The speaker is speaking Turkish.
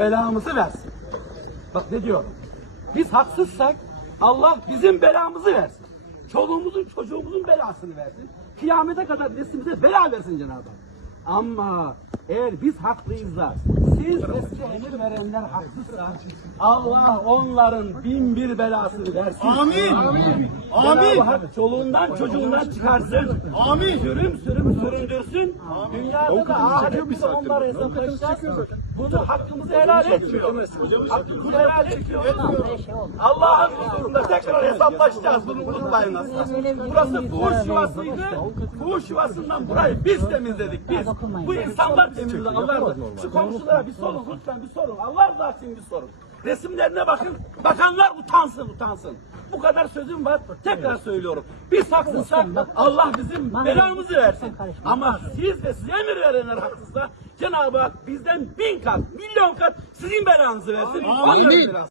belamızı versin. Bak ne diyor? Biz haksızsak Allah bizim belamızı versin. Çoluğumuzun çocuğumuzun belasını versin. Kıyamete kadar neslimize bela versin Cenab-ı Hak. Ama eğer biz haklıyız da siz ve size emir verenler haksızsa Allah onların bin bir belasını versin. Amin. Amin. Amin. Hak çoluğundan çocuğundan çıkarsın. Amin. Sürüm sürüm süründürsün. Dünyada da ahirette onları hesaplaşacağız. Bunu hakkımızı helal etmiyor. Hakkımızı helal etmiyor. Allah'ın huzurunda tekrar hesaplaşacağız. Bunu unutmayın asla. Burası fuhuş yuvasıydı. Fuhuş yuvasından burayı biz temizledik. Biz. Bu insanlar temizledi. Allah Şu komşulara bir sorun lütfen bir sorun. Allah rızası için bir sorun. Resimlerine bakın. Bakanlar utansın utansın. Bu kadar sözüm var. Tekrar söylüyorum. Biz haksızsak Allah bizim belamızı versin. Ama siz de size emir verenler haksızsa Cenab-ı Hak bizden bin kat, milyon kat sizin belanızı versin. Belası.